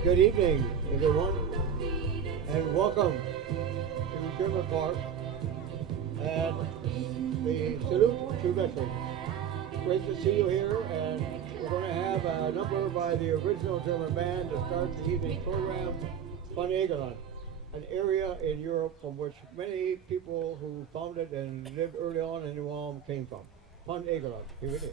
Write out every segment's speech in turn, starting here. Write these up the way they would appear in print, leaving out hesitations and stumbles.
Good evening, everyone, and welcome to German Park and the salute to veterans. Great to see you here, and we're going to have a number by the original German band to start the evening program, Von Egerland, an area in Europe from which many people who founded and lived early on in New Ulm came from. Von Egerland, here it is.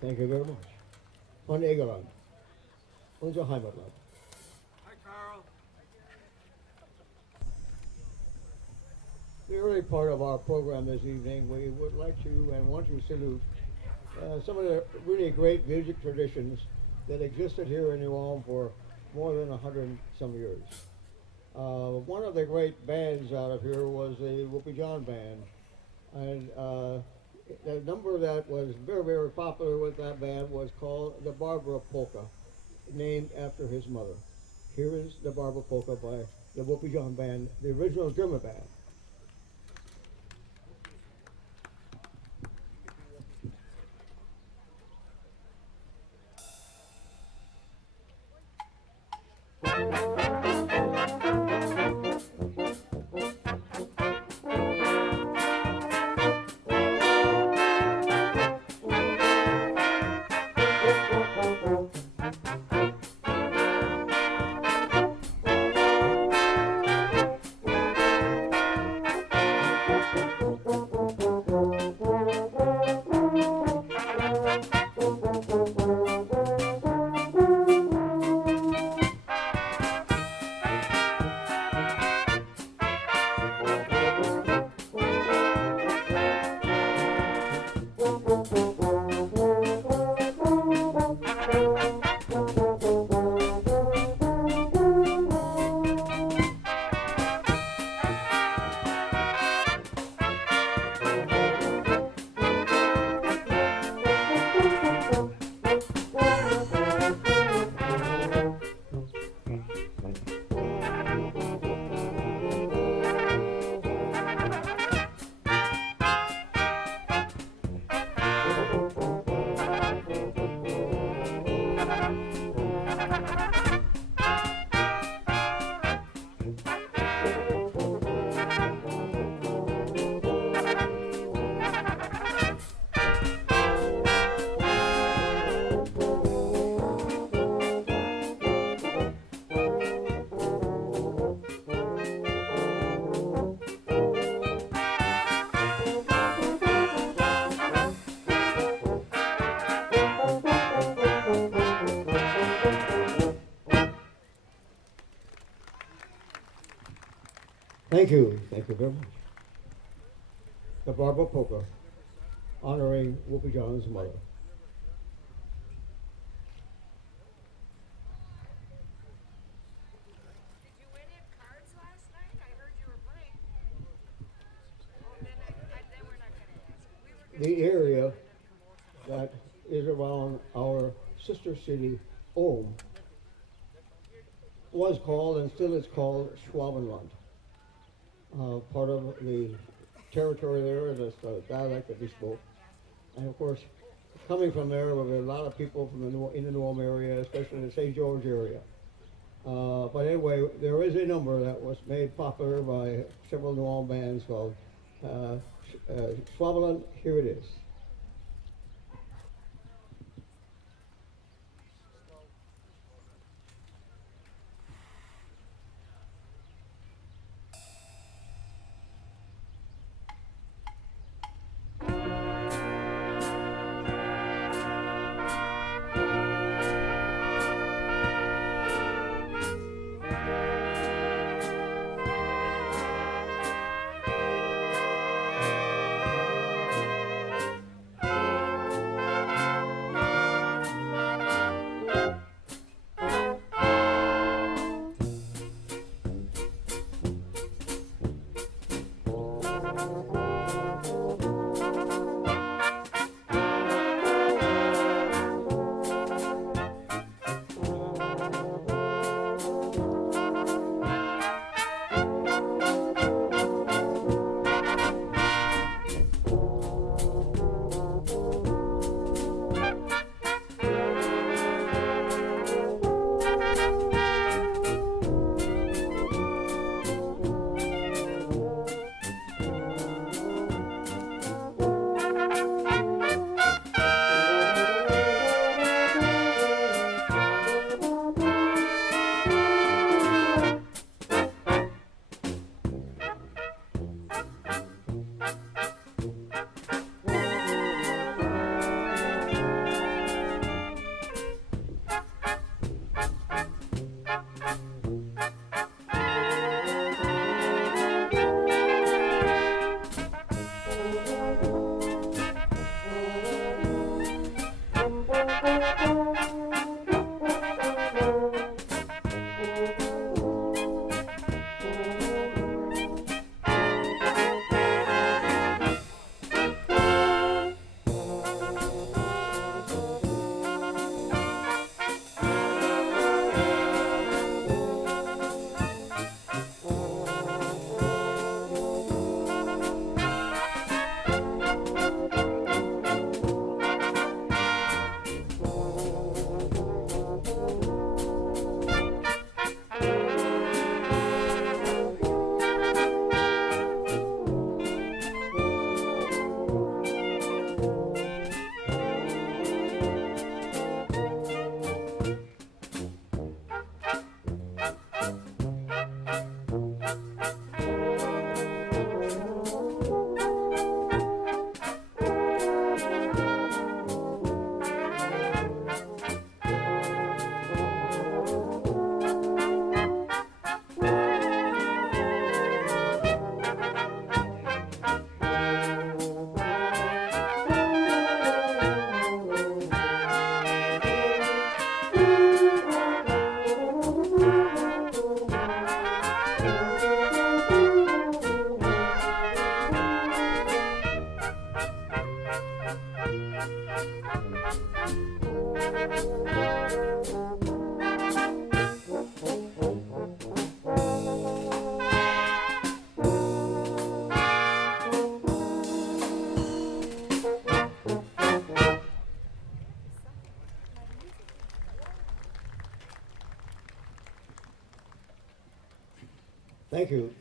Thank you very much. Von Egerland, unser Heimatland. Hi, Carl. The early part of our program this evening, we would like to and want to salute some of the really great music traditions that existed here in New Ulm for more than 100 some years. One of the great bands out of here was the Whoopi John Band, and the number that was very, very popular with that band was called the Barbara Polka, named after his mother. Here is the Barbara Polka by the Whoopi John Band, the original German band. Thank you very much. The Barber Polka, honoring Whoopi John's mother. Did you win at cards last night? I heard you were playing. Oh, then we're not gonna ask. We were gonna The ask area and then come over. that is around our sister city, Ulm, was called and still is called Schwabenland. Part of the territory there is the dialect that we spoke. And of course, coming from there, there were a lot of people from in the New Ulm area, especially the St. George area. But anyway, there is a number that was made popular by several New Ulm bands called Schwabenland. Here it is.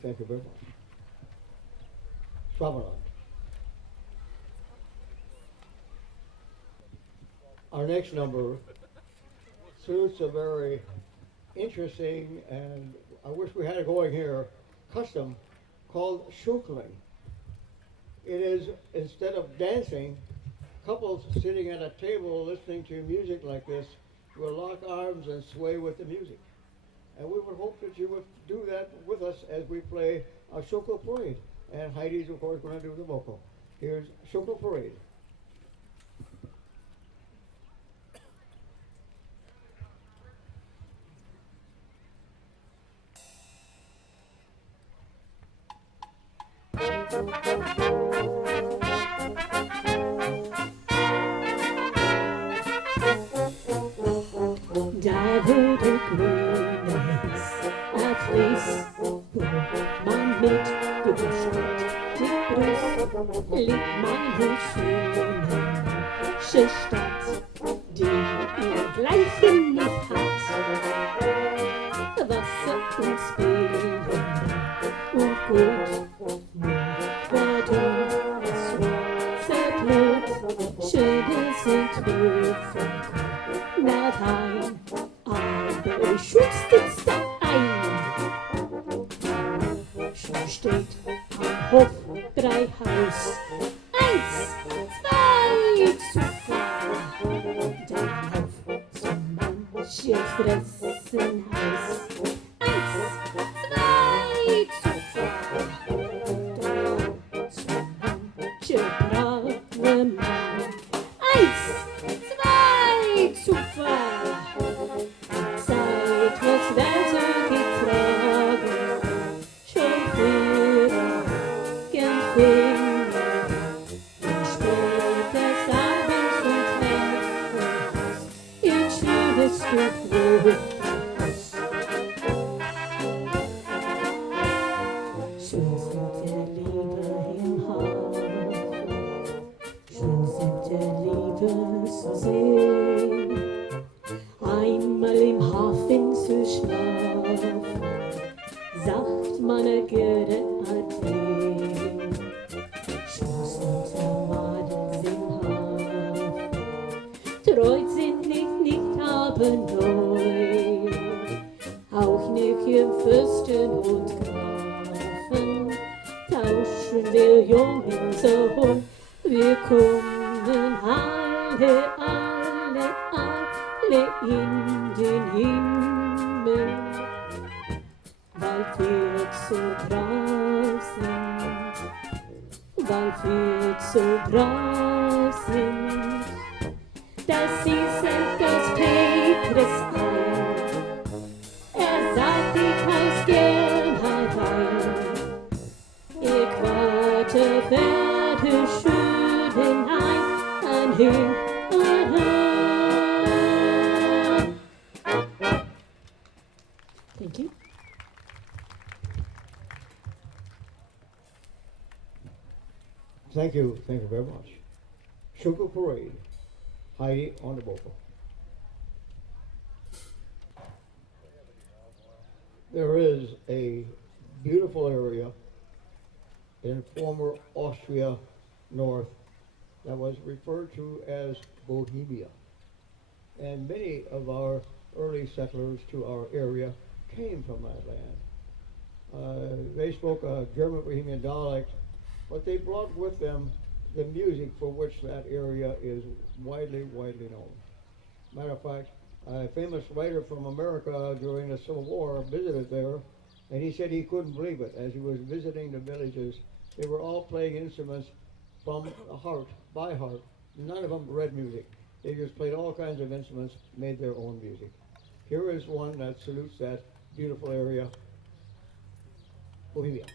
Thank you very much. Schwabenland. Our next number suits a very interesting, and I wish we had it going here, custom called schunkeling. It is, instead of dancing, couples sitting at a table listening to music like this will lock arms and sway with the music. And we would hope that you would do that with us as we play a Shoko Parade. And Heidi's, of course, going to do the vocal. Here's Shoko Parade. Daar wordt de grünes Vlies, man mit Gebüschert, die Brust, liegt man schöne Stadt, die ihresgleichen nicht hat. Wasser und Spielen und gut, Verdun, Blut, Schönes und Höfen, Nadein, aber ich schützt jetzt ein. Schon steht am Hof 3 Haus, 1, 2 Zufall, darauf so manches Fressen heiß. 1, 2 Zufall, darauf so manche brave Mann. 1, 2 Zufall, die Zeit wird Welt getragen, schon früher empfingen, und spät des Abends und Nachts, ihr schönes Gefühl. Schön sind der Liebe im Hafen, schön sind der Liebe zu sehen, einmal im Hafen zu schlafen, sagt meine Göre Athen. Schön sind der Madels im Hafen, treut sind nicht aber neu, auch nicht im Fürsten und Grafen, tauschen wir Jungen so, wir kommen alle in den Himmel, weil wir so brav sind, weil wir so brav sind. Das ist das Petrus ein, sagt, ich muss gern herein. Ich warte für die schönen ein hin und her. Thank you. Thank you very much. Sugar Parade, Heidi on the vocal. There is a beautiful area in former Austria North that was referred to as Bohemia. And many of our early settlers to our area came from that land. They spoke a German Bohemian dialect, but they brought with them the music for which that area is widely known. Matter of fact, a famous writer from America during the Civil War visited there, and he said he couldn't believe it. As he was visiting the villages, they were all playing instruments from heart, by heart. None of them read music. They just played all kinds of instruments, made their own music. Here is one that salutes that beautiful area, Bohemia.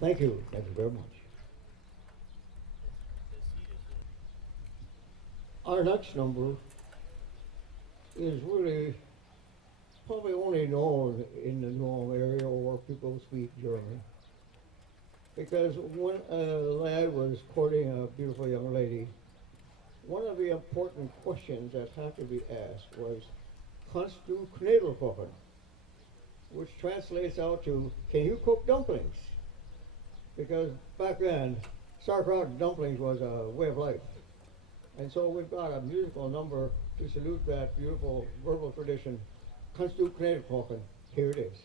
Thank you. Thank you very much. Our next number is really probably only known in the New Ulm area where people speak German. Because when a lad was courting a beautiful young lady, one of the important questions that had to be asked was, "Kannst du Knödel kochen?" Which translates out to, "Can you cook dumplings?" Because back then, sauerkraut dumplings was a way of life. And so we've got a musical number to salute that beautiful verbal tradition. Kannst du Knödel kochen? Here it is.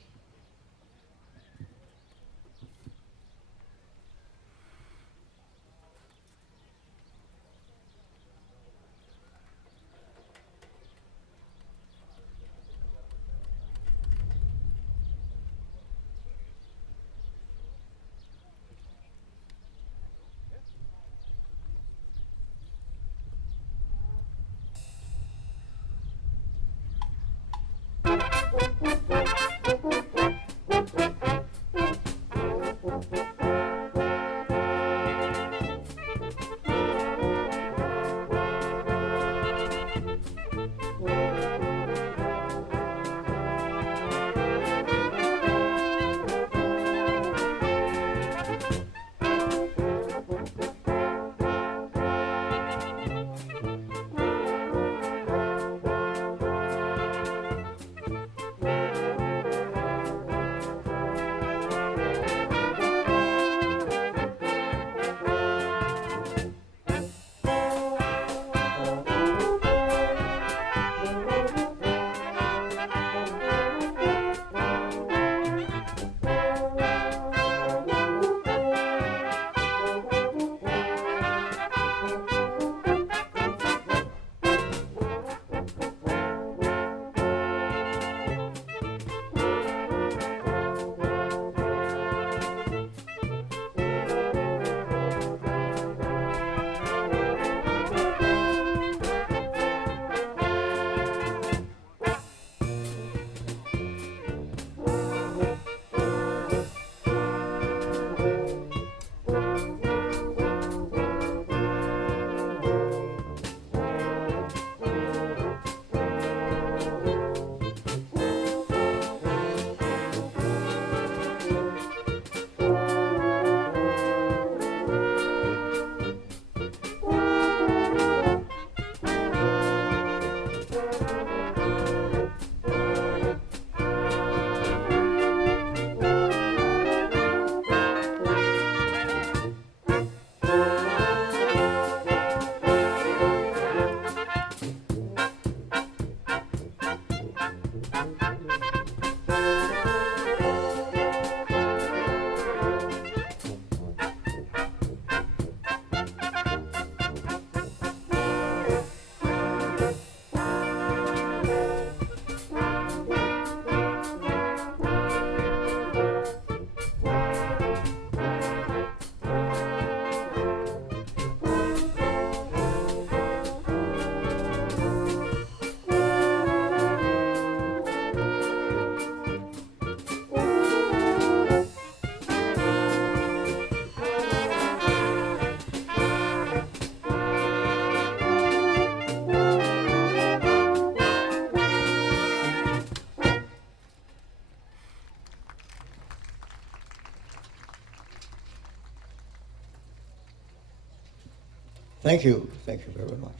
Thank you. Thank you very much.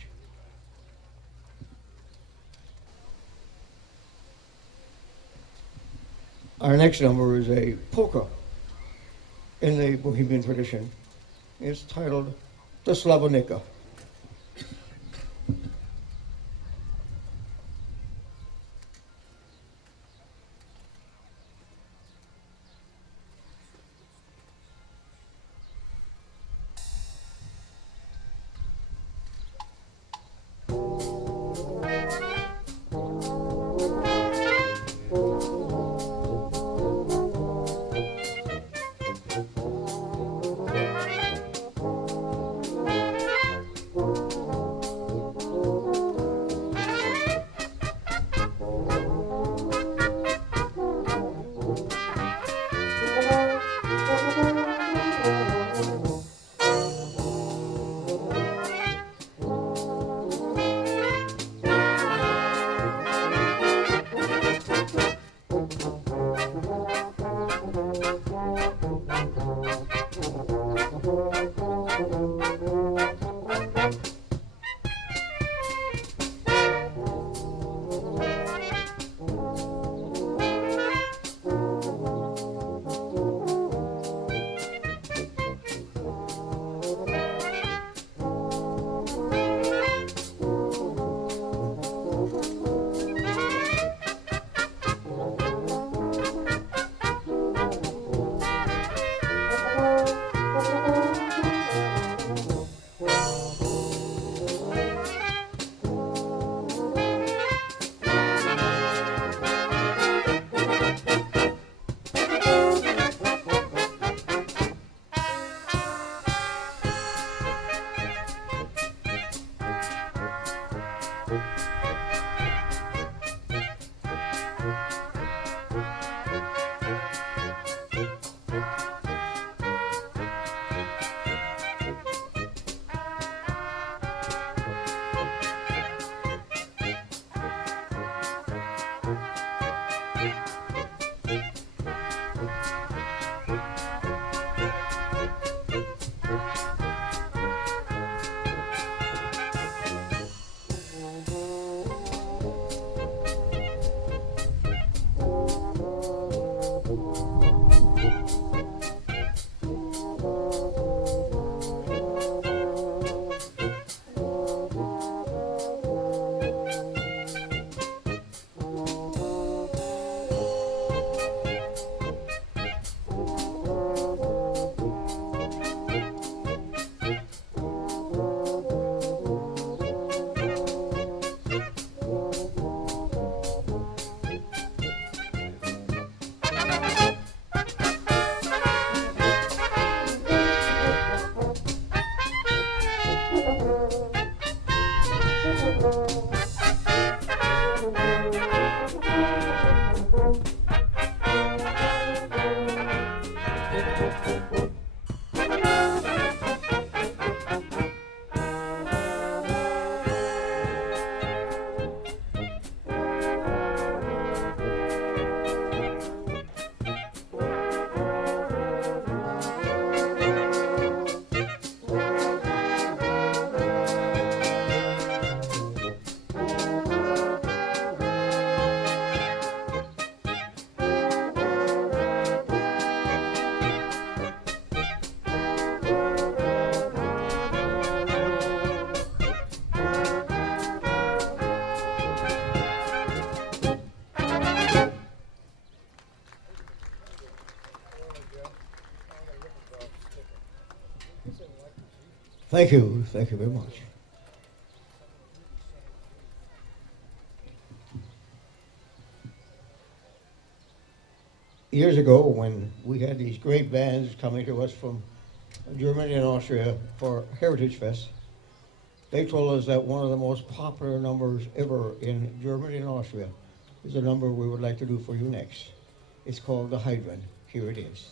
Our next number is a polka in the Bohemian tradition. It's titled The Slavonika. Thank you. Thank you very much. Years ago, when we had these great bands coming to us from Germany and Austria for Heritage Fest, they told us that one of the most popular numbers ever in Germany and Austria is a number we would like to do for you next. It's called The Hydrant. Here it is.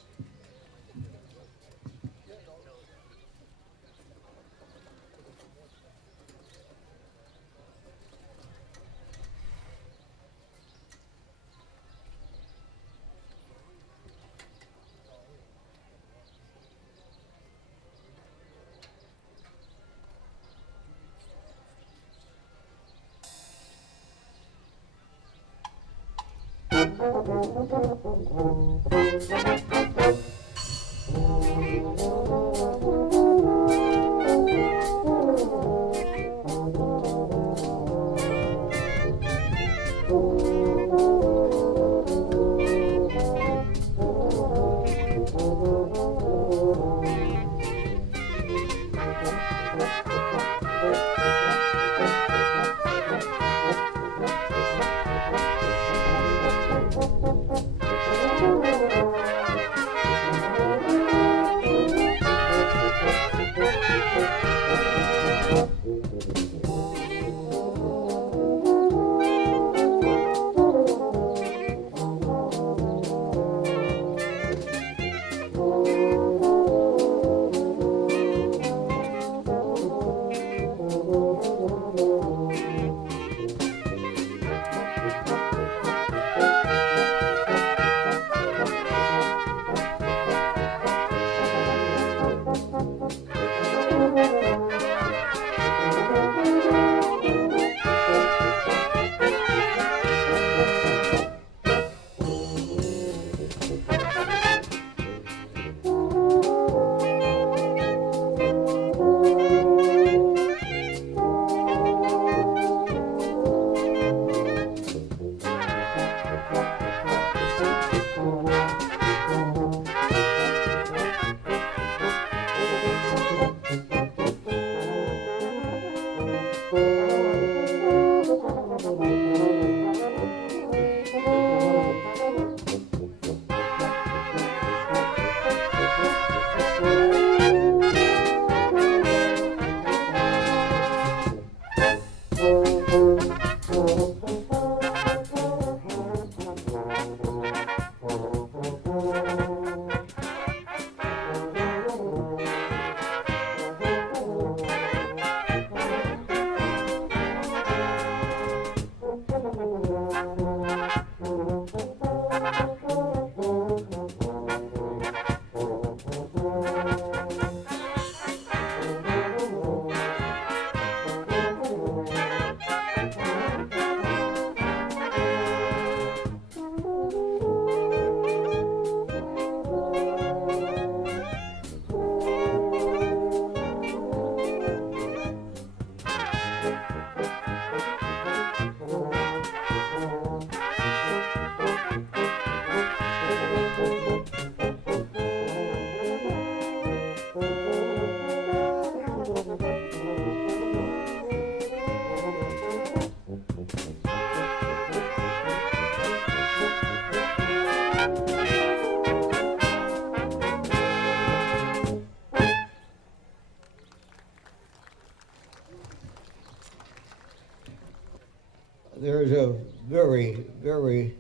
There is a very, very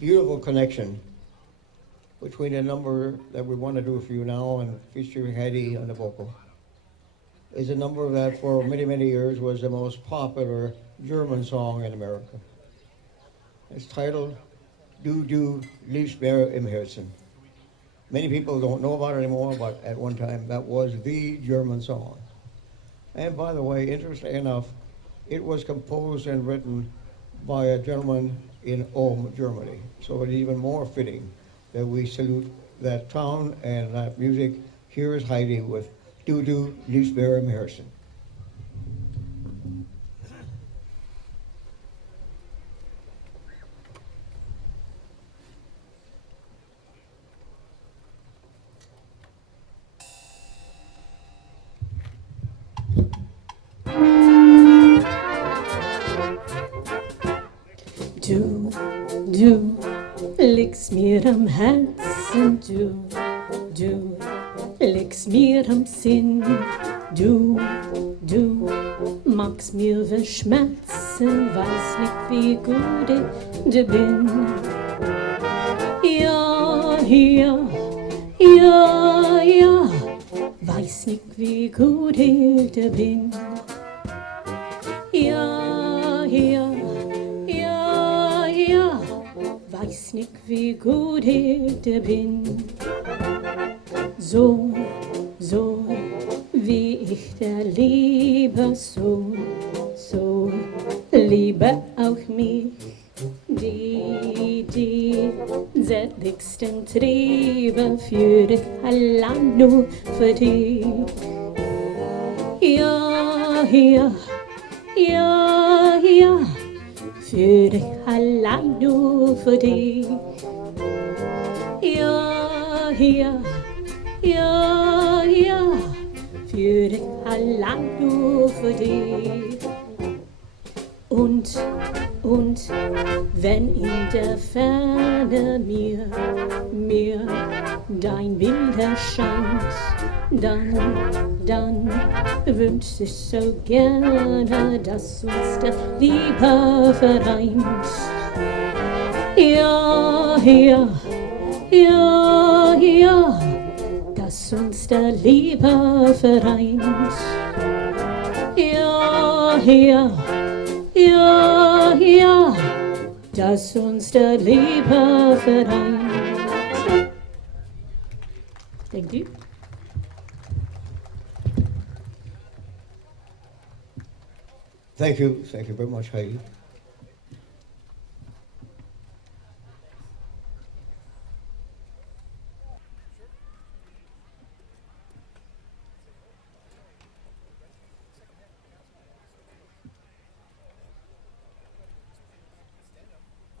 beautiful connection between the number that we want to do for you now and featuring Heidi on the vocal. Is a number that for many, many years was the most popular German song in America. It's titled Du Du liebst mir im Herzen. Many people don't know about it anymore, but at one time that was the German song. And by the way, interesting enough, it was composed and written by a gentleman in Ulm, Germany. So it's even more fitting that we salute that town and that music. Here is Heidi with Du Du liebst mir im Herzen. Du liegst mir am Herzen, du liegst mir am Sinn, du magst mir verschmerzen, weiß nicht, wie gut ich dir bin. Ja, weiß nicht, wie gut ich dir bin. Ja, weiß nicht, wie gut ich dir bin. So wie ich dir liebe, so liebe auch mich, die leve für det här land nu för tid. Ja, ja, ja, ja, för det här land nu för tid. Ja, ja, ja, ja, für det här land nu för tid. Und wenn in der Ferne mir dein Bild erscheint, dann wünsch ich so gerne, dass uns der Liebe vereint. Ja, ja, ja, ja, dass uns der Liebe vereint. Ja, ja, ja, ja, dass uns der Liebe vereint. Thank you. Thank you very much, Heidi.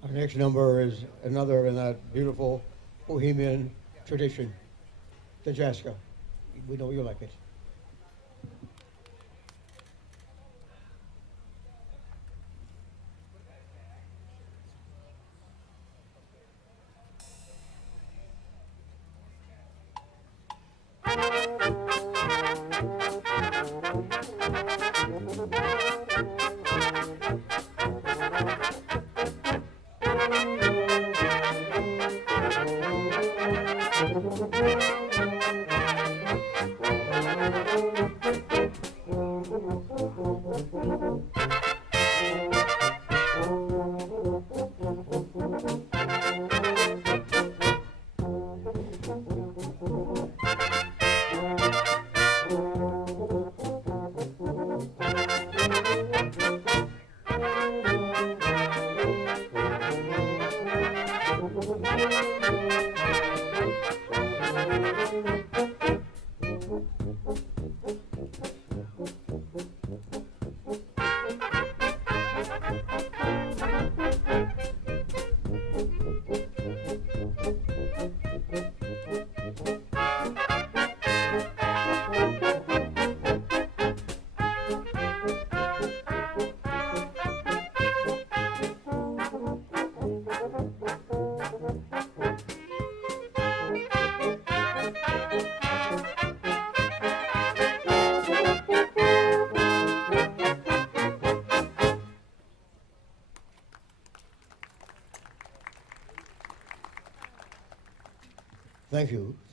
Our next number is another in that beautiful Bohemian tradition, the Jaska. We know you like it.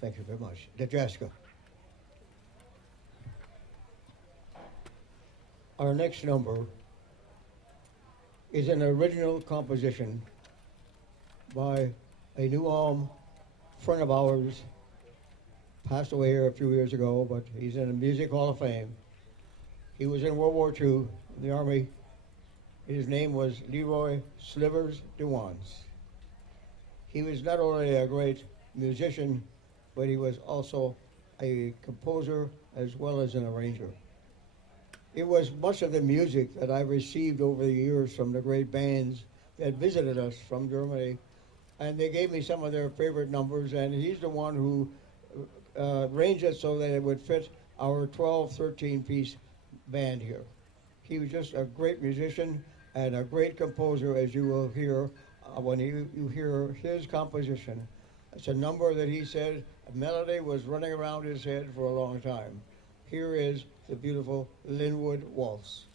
Thank you very much. The Jaska. Our next number is an original composition by a New Ulm friend of ours, passed away here a few years ago, but he's in the Music Hall of Fame. He was in World War II in the Army. His name was Leroy Slivers DeWans. He was not only a great musician, but he was also a composer as well as an arranger. It was much of the music that I received over the years from the great bands that visited us from Germany, and they gave me some of their favorite numbers, and he's the one who arranged it so that it would fit our 12, 13-piece band here. He was just a great musician and a great composer, as you will hear when you hear his composition. It's a number that he said a melody was running around his head for a long time. Here is the beautiful Linwood Waltz.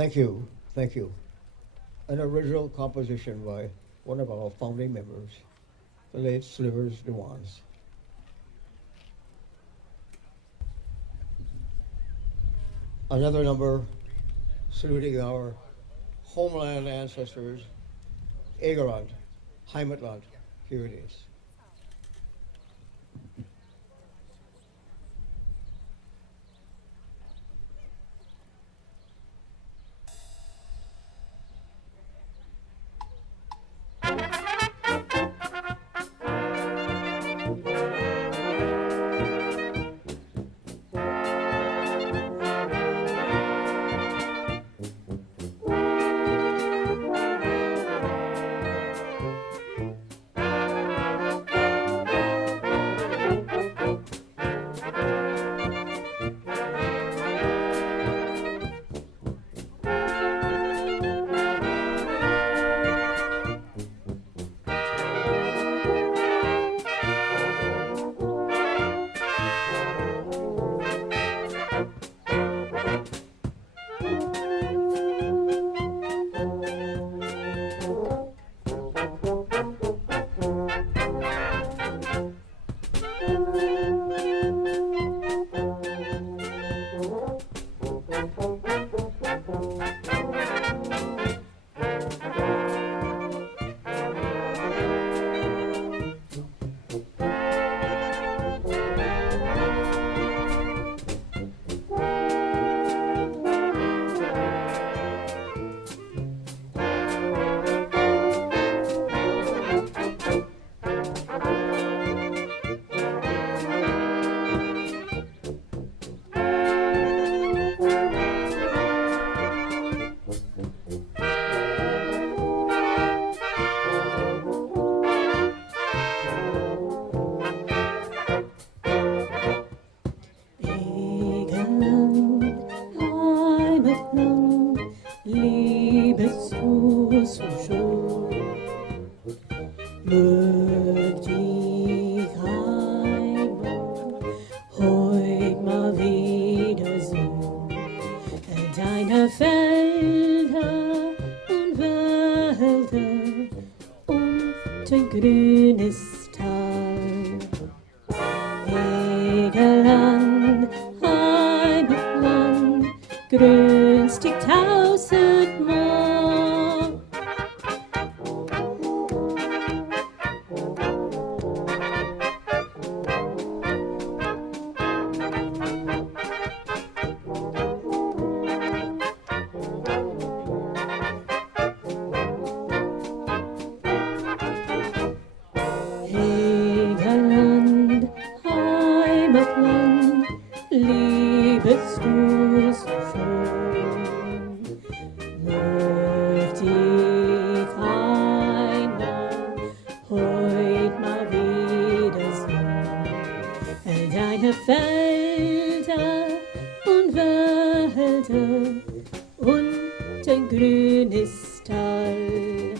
Thank you, thank you. An original composition by one of our founding members, the late Slivers DeWans. Another number saluting our homeland ancestors, Egerland, Heimatland. Here it is. Liebes du so schön, mögt die Heimat heut mal wiedersehen. Deine Felder und Wälder und ein grünes Tal. Egerland, Heimatland, grünst dich tausendmal. Egerland, Heimatland, liebes du so schön. Mögt die Heimat heut mal wiedersehen. Deine Felder und Wälder und ein grünes Tal.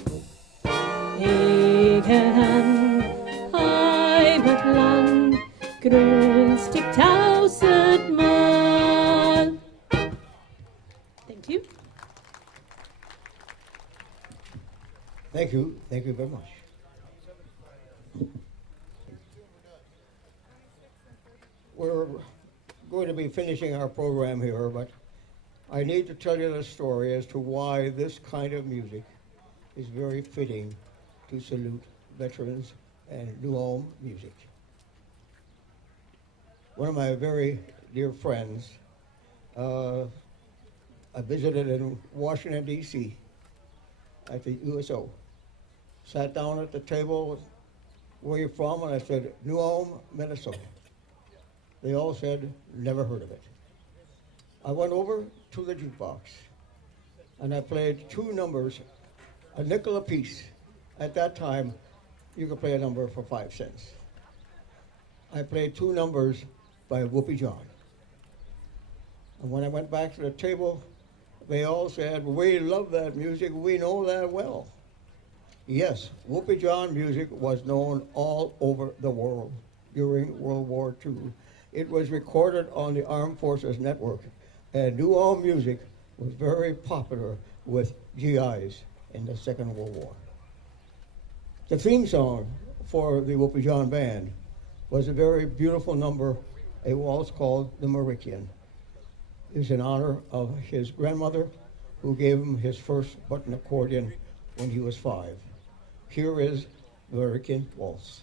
Egerland, Heimatland, grünst dich tausendmal. Thank you. Thank you very much. We're going to be finishing our program here, but I need to tell you the story as to why this kind of music is very fitting to salute veterans and New Ulm music. One of my very dear friends, I visited in Washington, D.C. at the USO. Sat down at the table, where are you from? And I said, New Ulm, Minnesota. They all said, never heard of it. I went over to the jukebox and I played two numbers, a nickel apiece. At that time, you could play a number for 5 cents. I played two numbers by Whoopi John. And when I went back to the table, they all said, we love that music, we know that well. Yes, Whoopi John music was known all over the world during World War II. It was recorded on the Armed Forces Network, and New Ulm music was very popular with GIs in the Second World War. The theme song for the Whoopi John Band was a very beautiful number, a waltz called the Mauritian. It is in honor of his grandmother, who gave him his first button accordion when he was 5. Here is the Mauritian Waltz.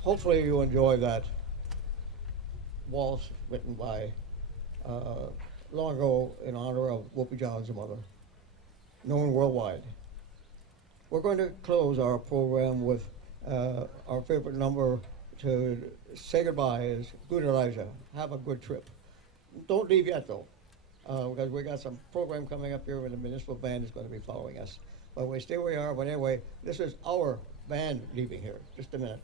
Hopefully you enjoy that waltz written by long ago in honor of Whoopi John's mother, known worldwide. We're going to close our program with our favorite number to say goodbye is Good Elijah. Have a good trip. Don't leave yet though, because we got some program coming up here and the municipal band is going to be following us. But we stay where we are. But anyway, this is our band leaving here. Just a minute.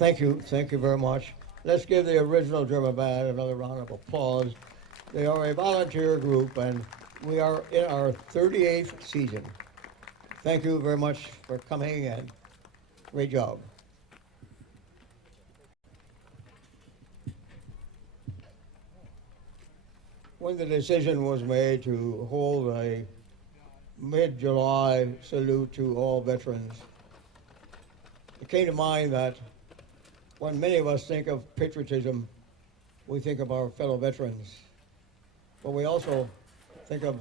thank you very much. Let's give the original German band another round of applause. They are a volunteer group, and we are in our 38th season. Thank you very much for coming, and great job. When the decision was made to hold a mid-July salute to all veterans, it came to mind that when many of us think of patriotism, we think of our fellow veterans, but we also think of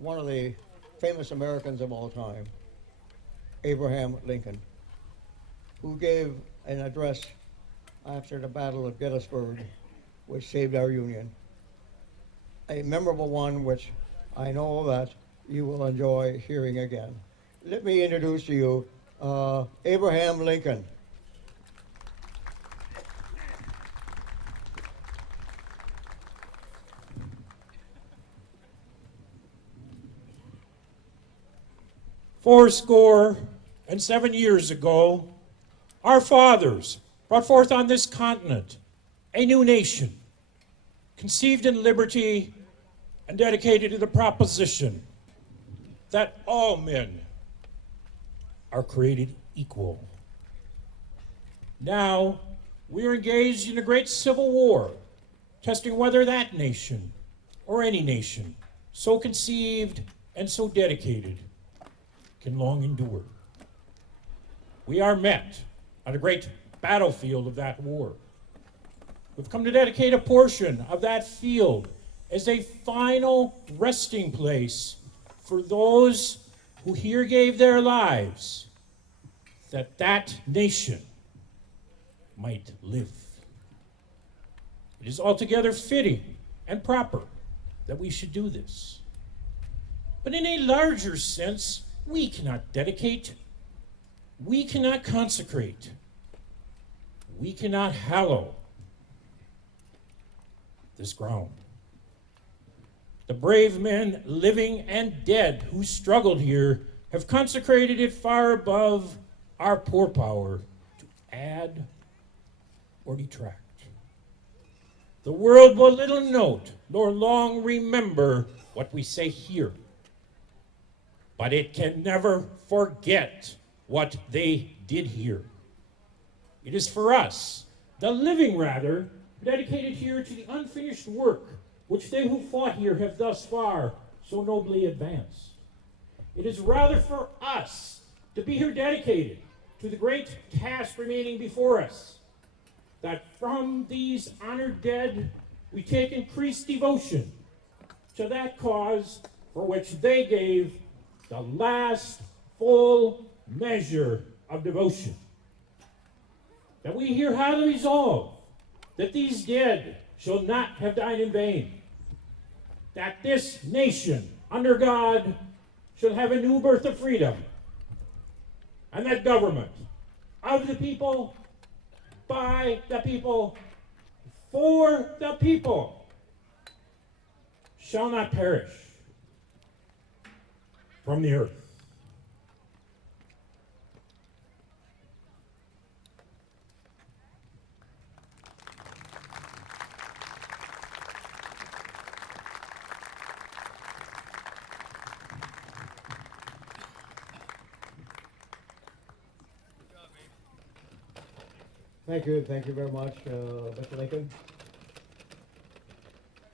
one of the famous Americans of all time, Abraham Lincoln, who gave an address after the Battle of Gettysburg, which saved our Union. A memorable one which I know that you will enjoy hearing again. Let me introduce to you Abraham Lincoln. Fourscore and 7 years ago, our fathers brought forth on this continent a new nation, conceived in liberty and dedicated to the proposition that all men are created equal. Now, we are engaged in a great civil war, testing whether that nation, or any nation, so conceived and so dedicated, can long endure. We are met on a great battlefield of that war. We've come to dedicate a portion of that field as a final resting place for those who here gave their lives that that nation might live. It is altogether fitting and proper that we should do this. But in a larger sense, we cannot dedicate, we cannot consecrate, we cannot hallow this ground. The brave men, living and dead, who struggled here have consecrated it far above our poor power to add or detract. The world will little note nor long remember what we say here, but it can never forget what they did here. It is for us, the living rather, dedicated here to the unfinished work which they who fought here have thus far so nobly advanced. It is rather for us to be here dedicated to the great task remaining before us, that from these honored dead we take increased devotion to that cause for which they gave the last full measure of devotion. That we here highly resolve that these dead shall not have died in vain, that this nation, under God, shall have a new birth of freedom, and that government of the people, by the people, for the people, shall not perish from the earth. Thank you very much, Mr. Lincoln.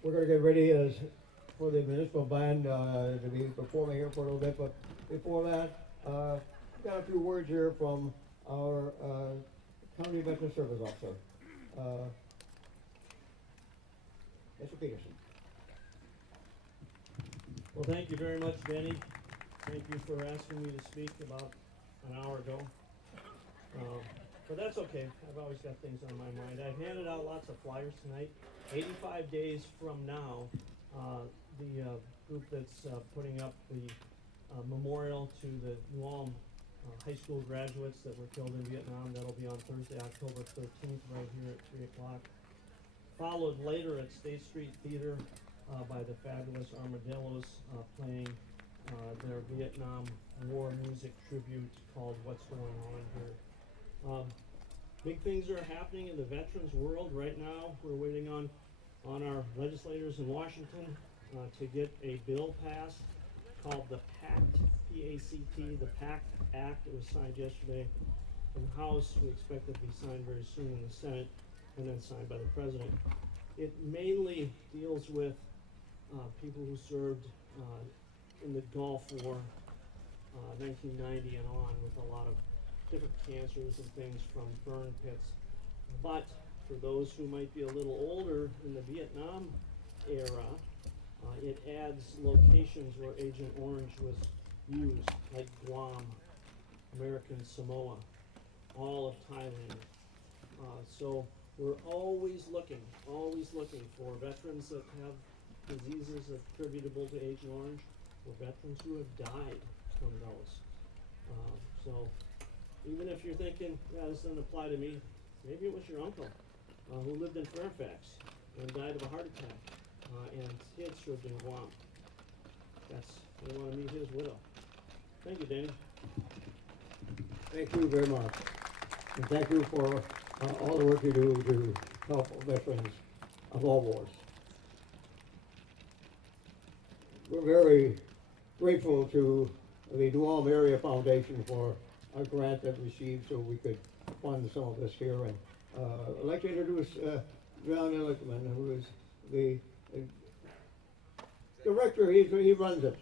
We're going to get ready for the municipal band to be performing here for a little bit, but before that, we've got a few words here from our County Veteran Service Officer, Mr. Peterson. Well, thank you very much, Benny. Thank you for asking me to speak about an hour ago. But that's okay. I've always got things on my mind. I've handed out lots of flyers tonight. 85 days from now, the group that's putting up the memorial to the New Ulm high school graduates that were killed in Vietnam, that'll be on Thursday, October 13th, right here at 3 o'clock. Followed later at State Street Theater by the fabulous Armadillos playing their Vietnam War music tribute called What's Going On Here. Big things are happening in the veterans world right now. We're waiting on our legislators in Washington to get a bill passed called the PACT, P-A-C-T, the PACT Act. It was signed yesterday in the House. We expect it to be signed very soon in the Senate and then signed by the President. It mainly deals with people who served in the Gulf War, 1990 and on, with a lot of different cancers and things from burn pits. But for those who might be a little older in the Vietnam era, it adds locations where Agent Orange was used, like Guam, American Samoa, all of Thailand. So we're always looking for veterans that have diseases attributable to Agent Orange, or veterans who have died from those. So even if you're thinking, yeah, this doesn't apply to me, maybe it was your uncle who lived in Fairfax and died of a heart attack, and he had served in Guam. You want to meet his widow. Thank you, Danny. Thank you very much. And thank you for all the work you do to help veterans of all wars. We're very grateful to the New Ulm Area Foundation for a grant that we received so we could fund some of this here. And I'd like to introduce John Ehrlichman, who is the director. He runs it.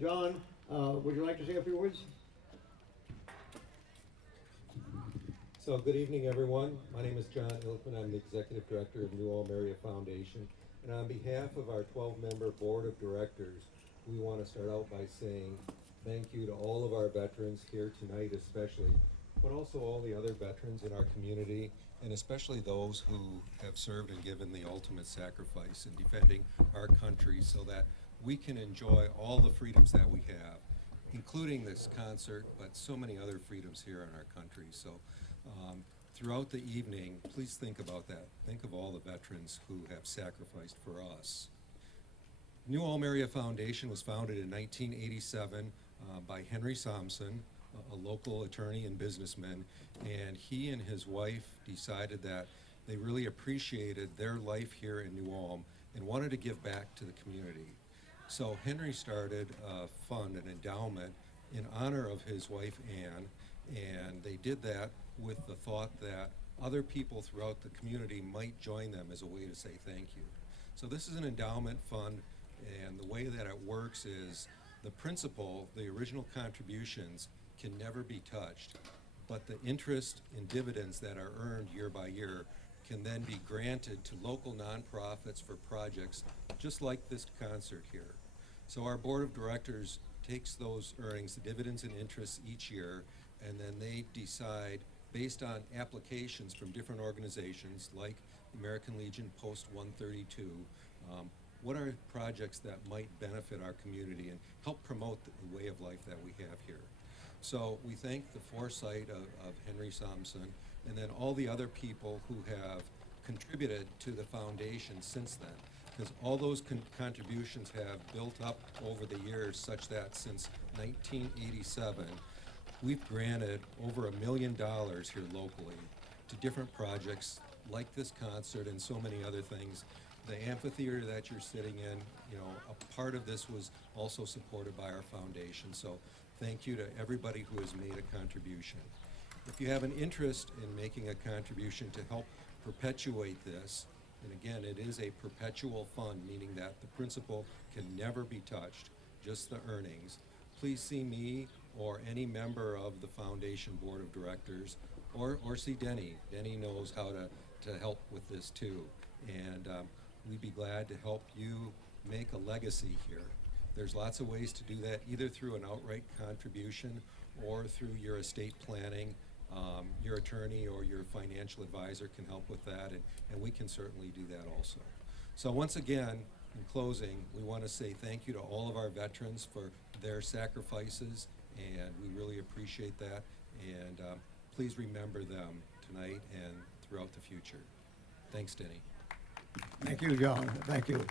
John, would you like to say a few words? So good evening, everyone. My name is John Ehrlichman. I'm the Executive Director of New Ulm Area Foundation. And on behalf of our 12-member Board of Directors, we want to start out by saying thank you to all of our veterans here tonight especially, but also all the other veterans in our community, and especially those who have served and given the ultimate sacrifice in defending our country so that we can enjoy all the freedoms that we have, including this concert, but so many other freedoms here in our country. So throughout the evening, please think about that. Think of all the veterans who have sacrificed for us. New Ulm Area Foundation was founded in 1987 by Henry Somson, a local attorney and businessman, and he and his wife decided that they really appreciated their life here in New Ulm and wanted to give back to the community. So Henry started a fund, an endowment, in honor of his wife Anne, and they did that with the thought that other people throughout the community might join them as a way to say thank you. So this is an endowment fund, and the way that it works is the principal, the original contributions, can never be touched, but the interest and dividends that are earned year by year can then be granted to local nonprofits for projects just like this concert here. So our board of directors takes those earnings, the dividends and interests each year, and then they decide based on applications from different organizations like the American Legion Post 132, what are projects that might benefit our community and help promote the way of life that we have here. So we thank the foresight of Henry Somson and then all the other people who have contributed to the foundation since then, because all those contributions have built up over the years such that since 1987, we've granted over $1 million here locally to different projects like this concert and so many other things. The amphitheater that you're sitting in, you know, a part of this was also supported by our foundation. So thank you to everybody who has made a contribution. If you have an interest in making a contribution to help perpetuate this, and again, it is a perpetual fund, meaning that the principal can never be touched, just the earnings, please see me or any member of the foundation board of directors, or see Denny. Denny knows how to help with this too. And we'd be glad to help you make a legacy here. There's lots of ways to do that, either through an outright contribution or through your estate planning. Your attorney or your financial advisor can help with that, and we can certainly do that also. So once again, in closing, we want to say thank you to all of our veterans for their sacrifices, and we really appreciate that. And please remember them tonight and throughout the future. Thanks, Denny. Thank you, John. Thank you.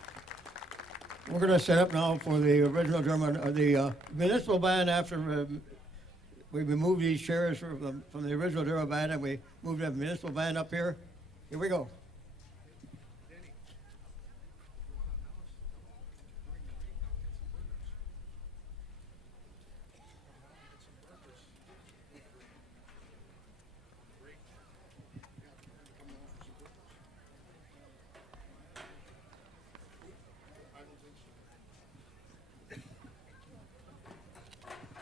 We're going to set up now for the original German, the municipal band after We moved these chairs from the original Dura band, and we moved the municipal band up here. Here we go.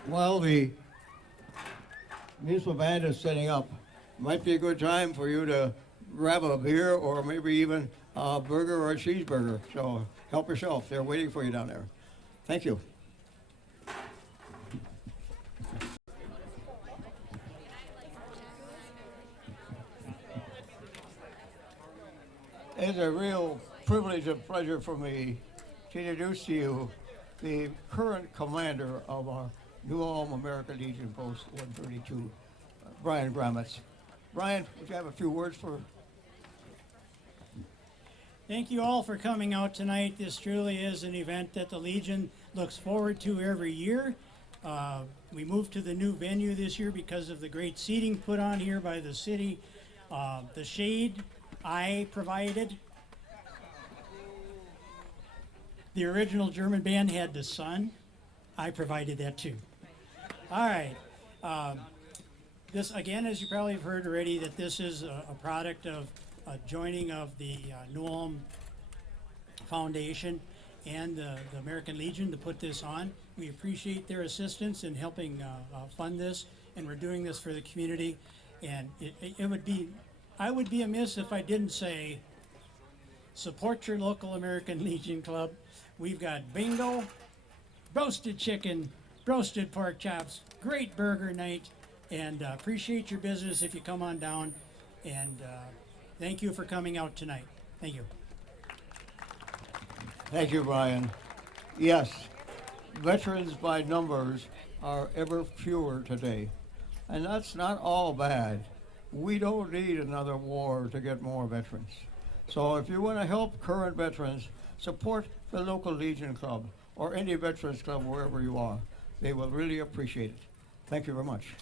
While the municipal band is setting up, might be a good time for you to grab a beer or maybe even a burger or a cheeseburger. So help yourself. They're waiting for you down there. Thank you. It's a real privilege and pleasure for me to introduce to you the current commander of our New Ulm American Legion Post 132, Brian Gramitz. Brian, would you have a few words for? Thank you all for coming out tonight. This truly is an event that the Legion looks forward to every year. We moved to the new venue this year because of the great seating put on here by the city. The shade I provided. The original German band had the sun. I provided that too. All right. This, again, as you probably have heard already, that this is a product of a joining of the New Ulm Foundation and the American Legion to put this on. We appreciate their assistance in helping fund this, and we're doing this for the community. And I would be amiss if I didn't say, support your local American Legion Club. We've got bingo, roasted chicken, roasted pork chops, great burger night, and appreciate your business if you come on down. And thank you for coming out tonight. Thank you. Thank you, Brian. Yes, veterans by numbers are ever fewer today, and that's not all bad. We don't need another war to get more veterans. So if you want to help current veterans, support the local Legion Club or any veterans club wherever you are. They will really appreciate it. Thank you very much.